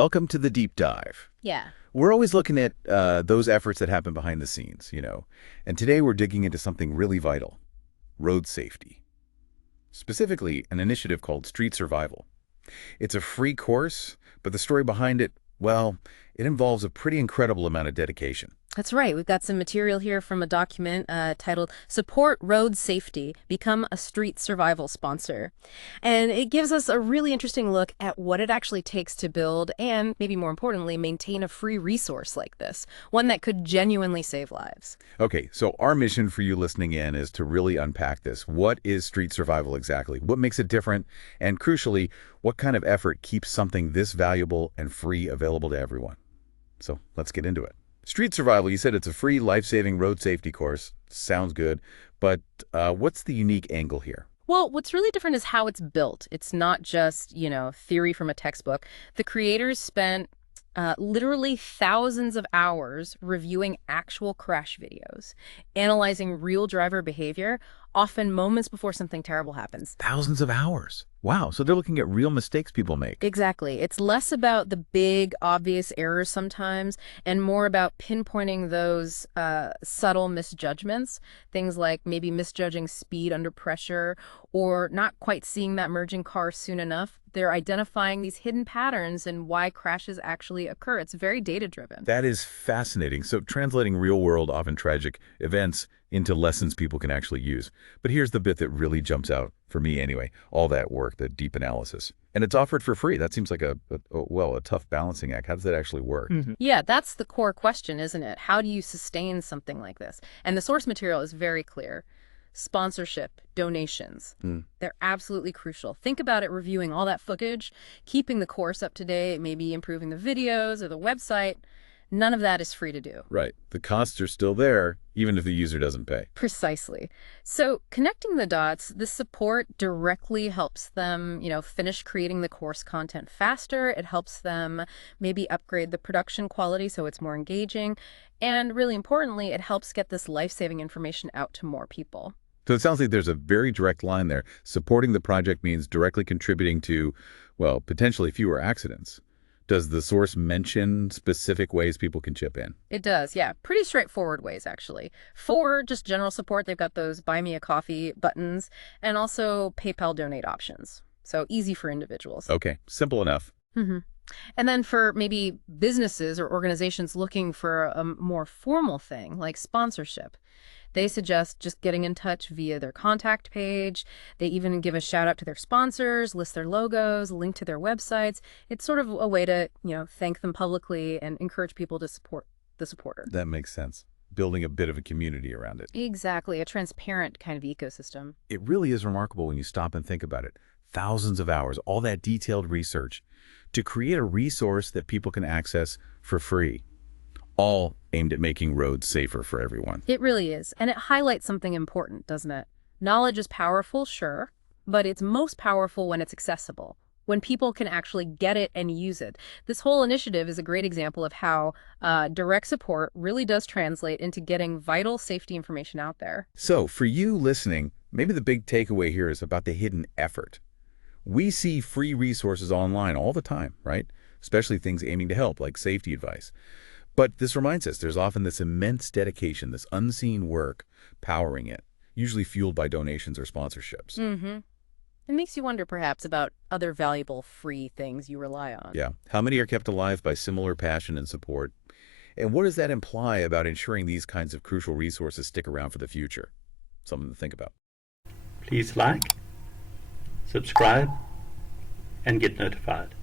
welcome to the deep dive. Yeah. We're always looking at those efforts that happen behind the scenes, and today we're digging into something really vital, road safety. Specifically, an initiative called Street Survival. It's a free course, but the story behind it, well, it involves a pretty incredible amount of dedication. That's right. We've got some material here from a document titled Support Road Safety, Become a Street Survival Sponsor. And it gives us a really interesting look at what it actually takes to build and, maybe more importantly, maintain a free resource like this, one that could genuinely save lives. Okay, so our mission for you listening in is to really unpack this. What is street survival exactly? What makes it different? And crucially, what kind of effort keeps something this valuable and free available to everyone? So let's get into it. Street Survival, you said it's a free life-saving road safety course. Sounds good. But what's the unique angle here? Well, what's really different is how it's built. It's not just, theory from a textbook. The creators spent literally thousands of hours reviewing actual crash videos, analyzing real driver behavior, often moments before something terrible happens. Thousands of hours. Wow, so they're looking at real mistakes people make. Exactly. It's less about the big, obvious errors sometimes and more about pinpointing those subtle misjudgments, things like maybe misjudging speed under pressure or not quite seeing that merging car soon enough. They're identifying these hidden patterns and why crashes actually occur. It's very data-driven. That is fascinating. So translating real-world, often tragic events into lessons people can actually use. But here's the bit that really jumps out, for me anyway, all that work, the deep analysis. And it's offered for free. That seems like a tough balancing act. How does that actually work? Yeah, that's the core question, isn't it? How do you sustain something like this? And the source material is very clear. Sponsorship, donations. They're absolutely crucial. Think about it reviewing all that footage, keeping the course up to date, maybe improving the videos or the website. None of that is free to do. Right. The costs are still there, even if the user doesn't pay. Precisely. So connecting the dots, the support directly helps them, finish creating the course content faster. It helps them maybe upgrade the production quality so it's more engaging. And really importantly, it helps get this life-saving information out to more people. So it sounds like there's a very direct line there. Supporting the project means directly contributing to, well, potentially fewer accidents. Does the source mention specific ways people can chip in? It does, yeah. Pretty straightforward ways, actually. For just general support, they've got those Buy Me a Coffee buttons and also PayPal donate options. So easy for individuals. Okay, simple enough. And then for maybe businesses or organizations looking for a more formal thing like sponsorship, they suggest just getting in touch via their contact page. They even give a shout out to their sponsors, list their logos, link to their websites. It's sort of a way to, thank them publicly and encourage people to support the supporter. That makes sense. Building a bit of a community around it. Exactly, a transparent kind of ecosystem. It really is remarkable when you stop and think about it. Thousands of hours, all that detailed research to create a resource that people can access for free, all aimed at making roads safer for everyone. It really is. And it highlights something important, doesn't it? Knowledge is powerful, sure, but it's most powerful when it's accessible, when people can actually get it and use it. This whole initiative is a great example of how direct support really does translate into getting vital safety information out there. So for you listening, maybe the big takeaway here is about the hidden effort. We see free resources online all the time, right? Especially things aiming to help, like safety advice. But this reminds us there's often this immense dedication, this unseen work powering it, usually fueled by donations or sponsorships. It makes you wonder perhaps about other valuable free things you rely on. Yeah. How many are kept alive by similar passion and support? And what does that imply about ensuring these kinds of crucial resources stick around for the future? Something to think about. Please like, subscribe, and get notified.